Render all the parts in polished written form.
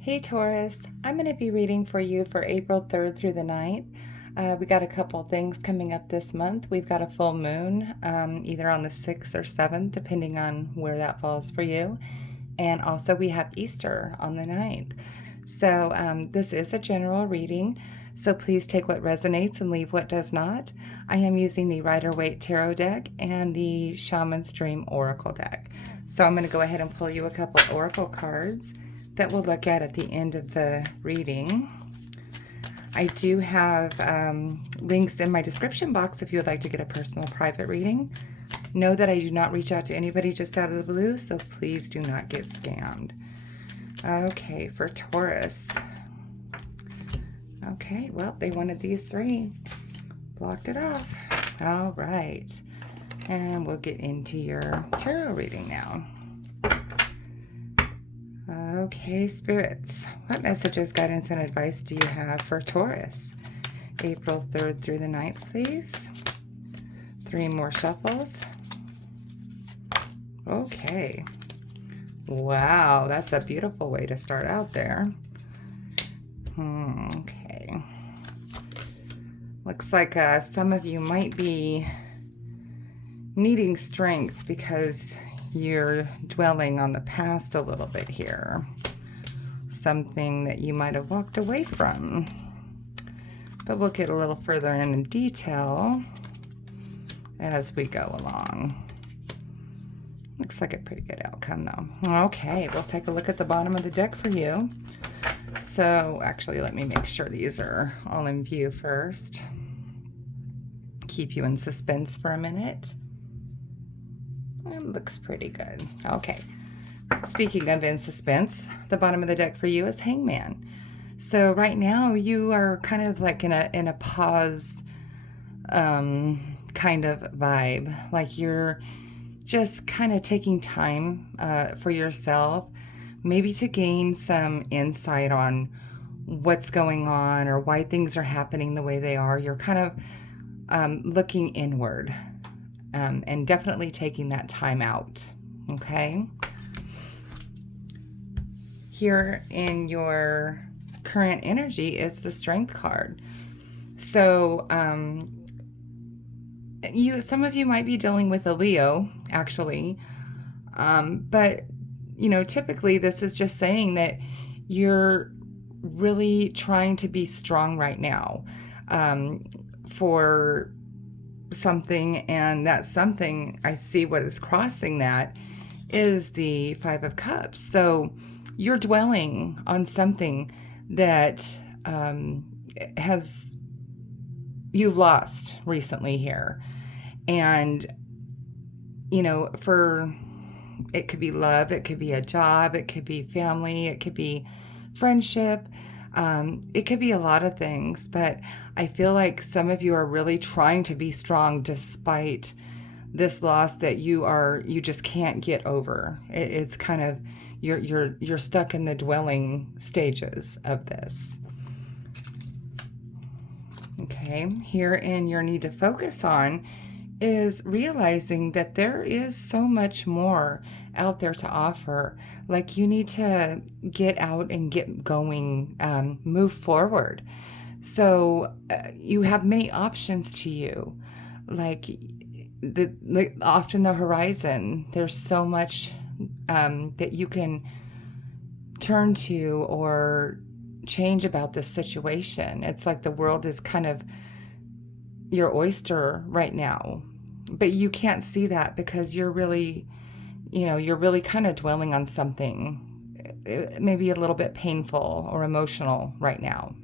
Hey Taurus, I'm going to be reading for you for April 3rd through the 9th. We got a couple things coming up this month. We've got a full moon, either on the 6th or 7th, depending on where that falls for you. And also we have Easter on the 9th. So this is a general reading, so please take what resonates and leave what does not. I am using the Rider-Waite Tarot deck and the Shaman's Dream Oracle deck. So I'm going to go ahead and pull you a couple Oracle cards that we'll look at the end of the reading. I do have links in my description box if you would like to get a personal private reading. Know that I do not reach out to anybody just out of the blue, so please do not get scammed. Okay, for Taurus. Okay, well, they wanted these three. Blocked it off. All right. And we'll get into your tarot reading now. Okay, spirits, what messages, guidance, and advice do you have for Taurus? April 3rd through the 9th, please. 3 more shuffles. Okay. Wow, that's a beautiful way to start out there. Okay. Looks like some of you might be needing strength because you're dwelling on the past a little bit here. Something that you might have walked away from. But we'll get a little further in detail as we go along. Looks like a pretty good outcome though. Okay, we'll take a look at the bottom of the deck for you. So actually, let me make sure these are all in view first. Keep you in suspense for a minute. It looks pretty good. Okay. Speaking of in suspense, the bottom of the deck for you is Hangman. So right now you are kind of like in a pause kind of vibe. Like you're just kind of taking time for yourself, maybe to gain some insight on what's going on or why things are happening the way they are. You're kind of looking inward. And definitely taking that time out, okay? Here in your current energy is the Strength card. So some of you might be dealing with a Leo, actually. But, you know, typically this is just saying that you're really trying to be strong right now for something, and that something, I see what is crossing that is the Five of Cups. So you're dwelling on something that you've lost recently here. And, you know, it could be love, it could be a job, it could be family, it could be friendship. It could be a lot of things, but I feel like some of you are really trying to be strong despite this loss that you just can't get over. It's kind of, you're stuck in the dwelling stages of this. Okay, here in your need to focus on is realizing that there is so much more out there to offer. Like you need to get out and get going, move forward. So you have many options to you. Like off in the horizon, there's so much that you can turn to or change about this situation. It's like the world is kind of your oyster right now, but you can't see that because you're really kind of dwelling on something maybe a little bit painful or emotional right now.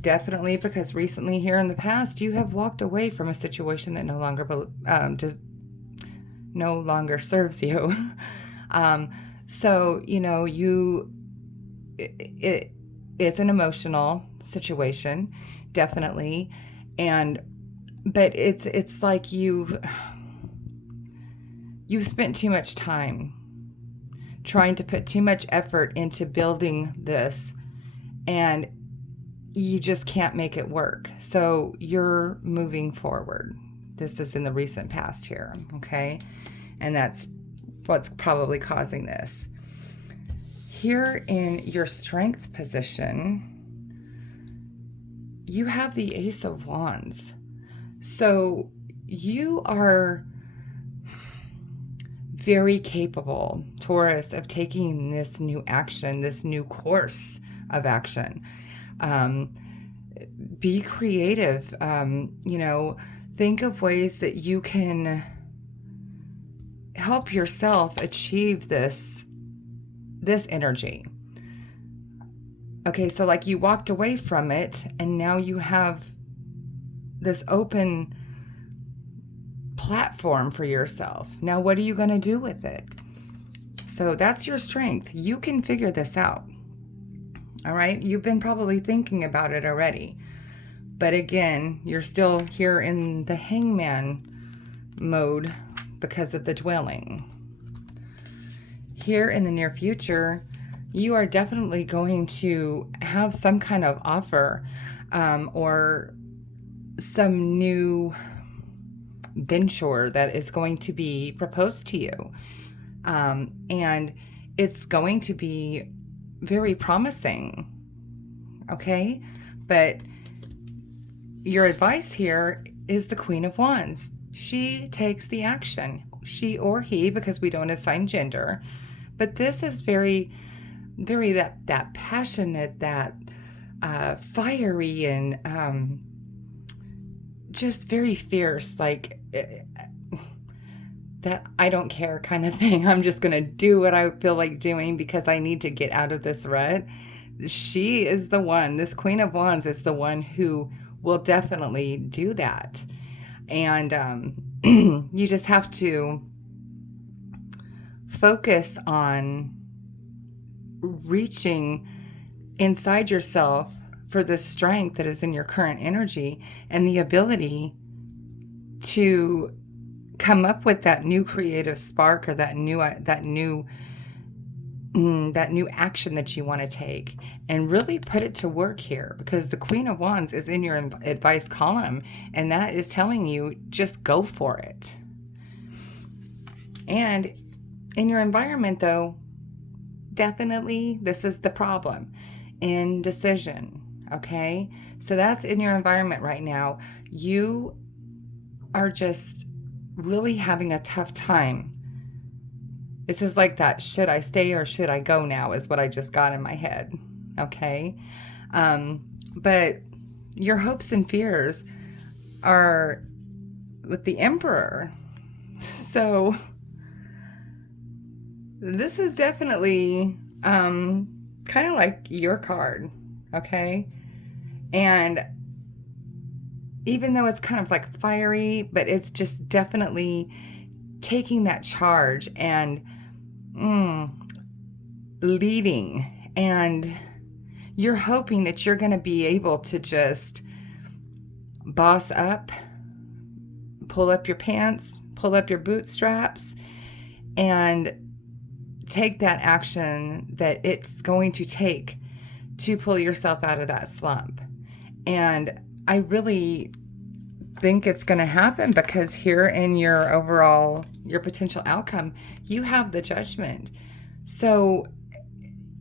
Definitely because recently here in the past you have walked away from a situation that no longer serves you. So you know, it's an emotional situation, definitely, but it's like you've spent too much time trying to put too much effort into building this, and you just can't make it work. So you're moving forward. This is in the recent past here, okay? And that's what's probably causing this. Here in your strength position, you have the Ace of Wands. So you are very capable, Taurus, of taking this new action, this new course of action. Be creative. Think of ways that you can help yourself achieve this energy. Okay, so like you walked away from it and now you have this open platform for yourself. Now, what are you going to do with it? So that's your strength. You can figure this out. All right. You've been probably thinking about it already. But again, you're still here in the hangman mode because of the dwelling. Here in the near future, you are definitely going to have some kind of offer or some new venture that is going to be proposed to you. And it's going to be very promising. Okay? But your advice here is the Queen of Wands. She takes the action. She or he, because we don't assign gender. But this is very, very that passionate, that fiery and just very fierce, like that I don't care kind of thing. I'm just going to do what I feel like doing because I need to get out of this rut. She is the one, this Queen of Wands is the one who will definitely do that. And you just have to focus on reaching inside yourself for the strength that is in your current energy and the ability to come up with that new creative spark or that new action that you want to take and really put it to work here, because the Queen of Wands is in your advice column and that is telling you just go for it. And in your environment though, definitely this is the problem, indecision. Okay, so that's in your environment right now. You are just really having a tough time. This is like that should I stay or should I go now is what I just got in my head. Okay, but your hopes and fears are with the Emperor. So this is definitely kind of like your card. Okay, and even though it's kind of like fiery, but it's just definitely taking that charge and leading, and you're hoping that you're going to be able to just boss up, pull up your pants, pull up your bootstraps, and take that action that it's going to take to pull yourself out of that slump. And I really think it's going to happen, because here in your overall, your potential outcome, you have the Judgment. So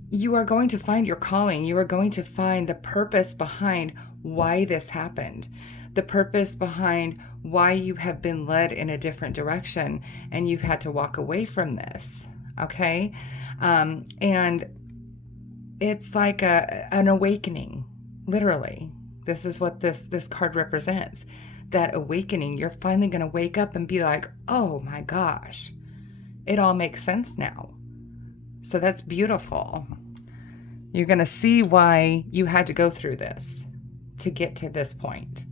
you are going to find your calling. You are going to find the purpose behind why this happened, the purpose behind why you have been led in a different direction and you've had to walk away from this. Okay. And it's like an awakening, literally. This is what this card represents. That awakening. You're finally going to wake up and be like, oh my gosh, it all makes sense now. So that's beautiful. You're going to see why you had to go through this to get to this point.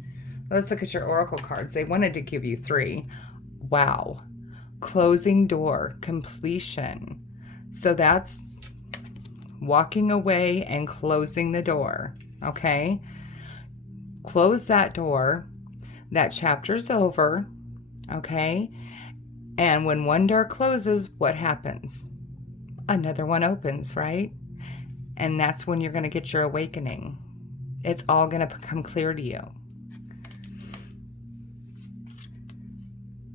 Let's look at your oracle cards. They wanted to give you 3. Wow. Closing door, completion. So that's walking away and closing the door. Okay? Close that door. That chapter's over. Okay? And when one door closes, what happens? Another one opens, right? And that's when you're going to get your awakening. It's all going to become clear to you.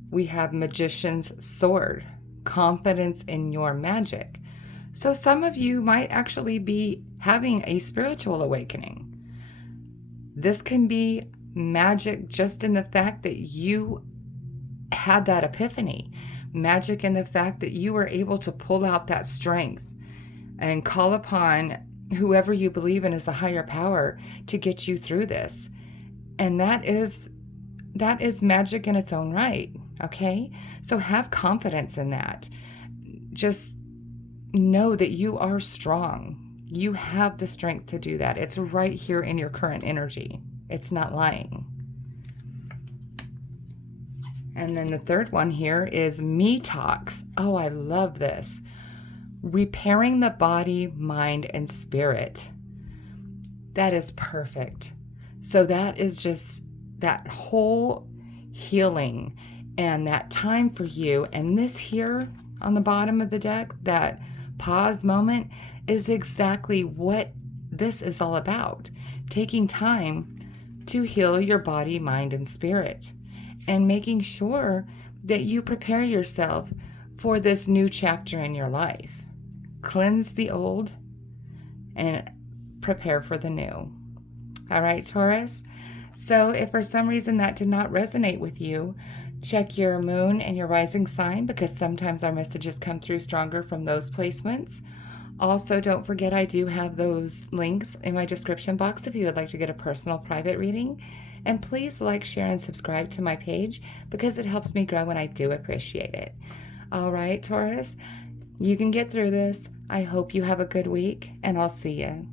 We have Magician's Sword, confidence in your magic. So some of you might actually be having a spiritual awakening. This can be magic just in the fact that you had that epiphany, magic in the fact that you were able to pull out that strength and call upon whoever you believe in as a higher power to get you through this. And that is magic in its own right, okay? So have confidence in that. Just know that you are strong. You have the strength to do that. It's right here in your current energy. It's not lying. And then the third one here is me talks. Oh, I love this. Repairing the body, mind, and spirit. That is perfect. So that is just that whole healing and that time for you. And this here on the bottom of the deck, that pause moment, is exactly what this is all about. Taking time to heal your body, mind, and spirit, and making sure that you prepare yourself for this new chapter in your life. Cleanse the old and prepare for the new. All right, Taurus? So if for some reason that did not resonate with you, check your moon and your rising sign, because sometimes our messages come through stronger from those placements. Also, don't forget I do have those links in my description box if you would like to get a personal private reading. And please like, share, and subscribe to my page because it helps me grow and I do appreciate it. All right, Taurus, you can get through this. I hope you have a good week and I'll see you.